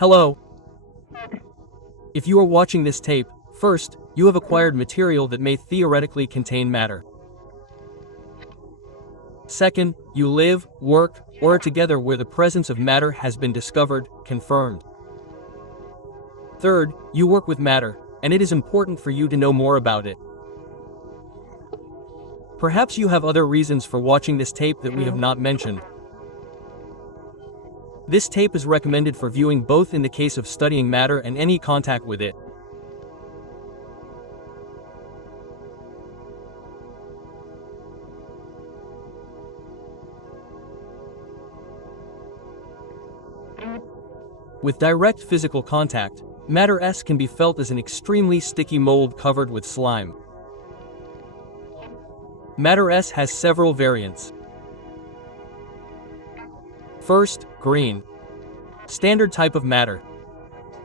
Hello. If you are watching this tape, first, you have acquired material that may theoretically contain matter. Second, you live, work, or are together where the presence of matter has been discovered, confirmed. Third, you work with matter, and it is important for you to know more about it. Perhaps you have other reasons for watching this tape that we have not mentioned. This tape is recommended for viewing both in the case of studying matter and any contact with it. With direct physical contact, Matter S can be felt as an extremely sticky mold covered with slime. Matter S has several variants. First, green. Standard type of matter.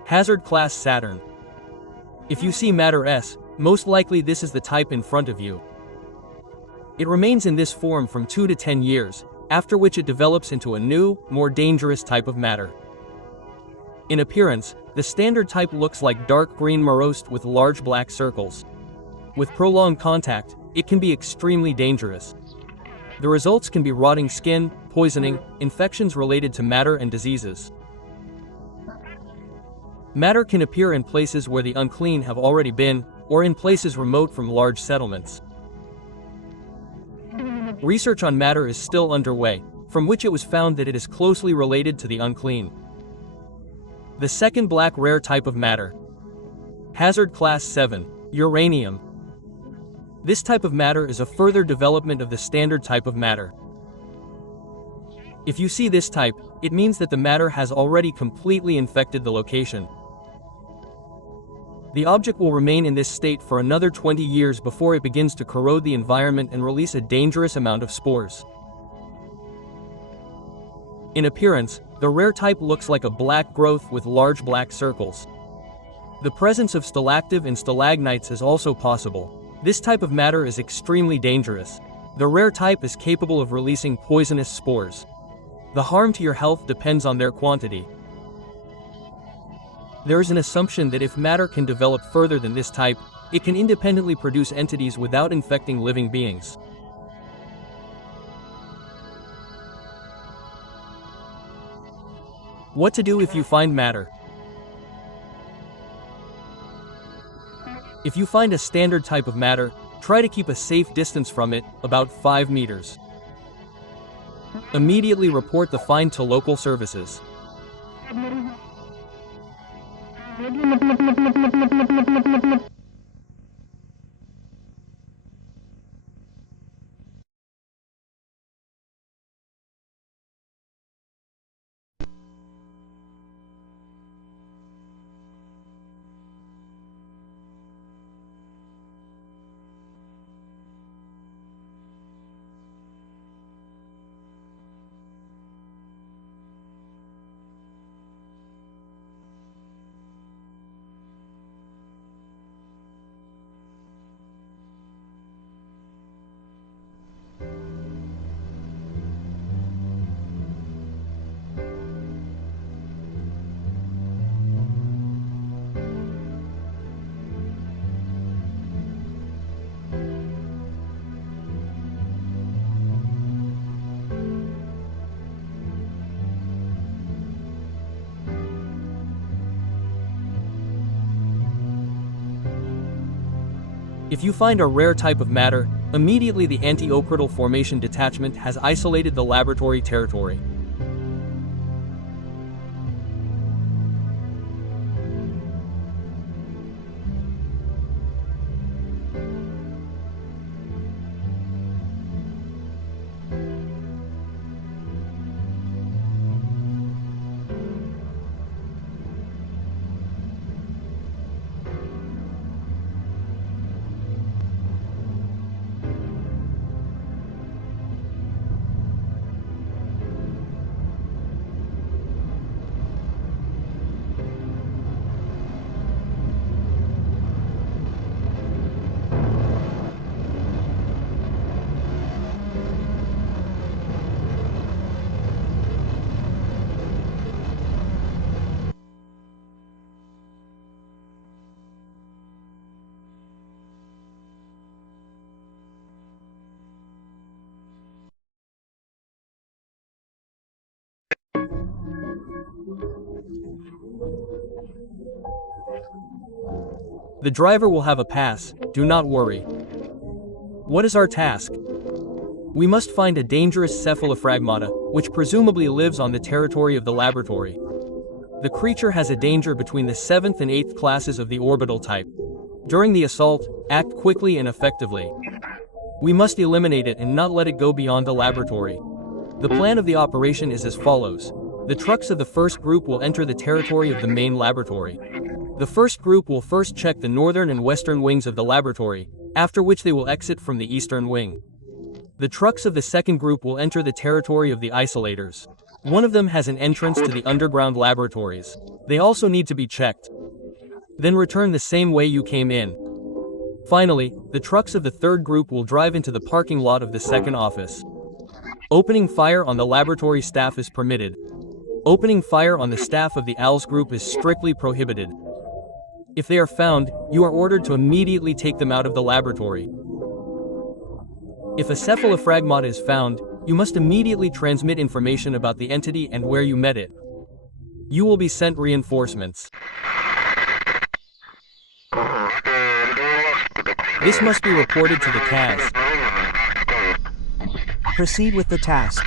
Hazard class Saturn. If you see Matter S, most likely this is the type in front of you. It remains in this form from 2 to 10 years, after which it develops into a new, more dangerous type of matter. In appearance, the standard type looks like dark green morose with large black circles. With prolonged contact, it can be extremely dangerous. The results can be rotting skin, poisoning, infections related to matter and diseases. Matter can appear in places where the unclean have already been, or in places remote from large settlements. Research on matter is still underway, from which it was found that it is closely related to the unclean. The second black rare type of matter. Hazard class 7, uranium. This type of matter is a further development of the standard type of matter. If you see this type, it means that the matter has already completely infected the location. The object will remain in this state for another 20 years before it begins to corrode the environment and release a dangerous amount of spores. In appearance, the rare type looks like a black growth with large black circles. The presence of stalactites and stalagmites is also possible. This type of matter is extremely dangerous. The rare type is capable of releasing poisonous spores. The harm to your health depends on their quantity. There is an assumption that if matter can develop further than this type, it can independently produce entities without infecting living beings. What to do if you find matter? If you find a standard type of matter, try to keep a safe distance from it, about 5 meters. Immediately report the find to local services. If you find a rare type of matter, immediately the anti-occipital formation detachment has isolated the laboratory territory. The driver will have a pass, do not worry. What is our task? We must find a dangerous cephalophragmata, which presumably lives on the territory of the laboratory. The creature has a danger between the 7th and 8th classes of the orbital type. During the assault, act quickly and effectively. We must eliminate it and not let it go beyond the laboratory. The plan of the operation is as follows. The trucks of the first group will enter the territory of the main laboratory. The first group will first check the northern and western wings of the laboratory, after which they will exit from the eastern wing. The trucks of the second group will enter the territory of the isolators. One of them has an entrance to the underground laboratories. They also need to be checked. Then return the same way you came in. Finally, the trucks of the third group will drive into the parking lot of the second office. Opening fire on the laboratory staff is permitted. Opening fire on the staff of the ALS group is strictly prohibited. If they are found, you are ordered to immediately take them out of the laboratory. If a cephalophragmata is found, you must immediately transmit information about the entity and where you met it. You will be sent reinforcements. This must be reported to the CAS. Proceed with the task.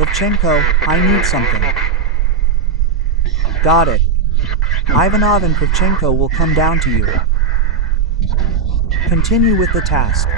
Levchenko, I need something. Got it. Ivanov and Kravchenko will come down to you. Continue with the task.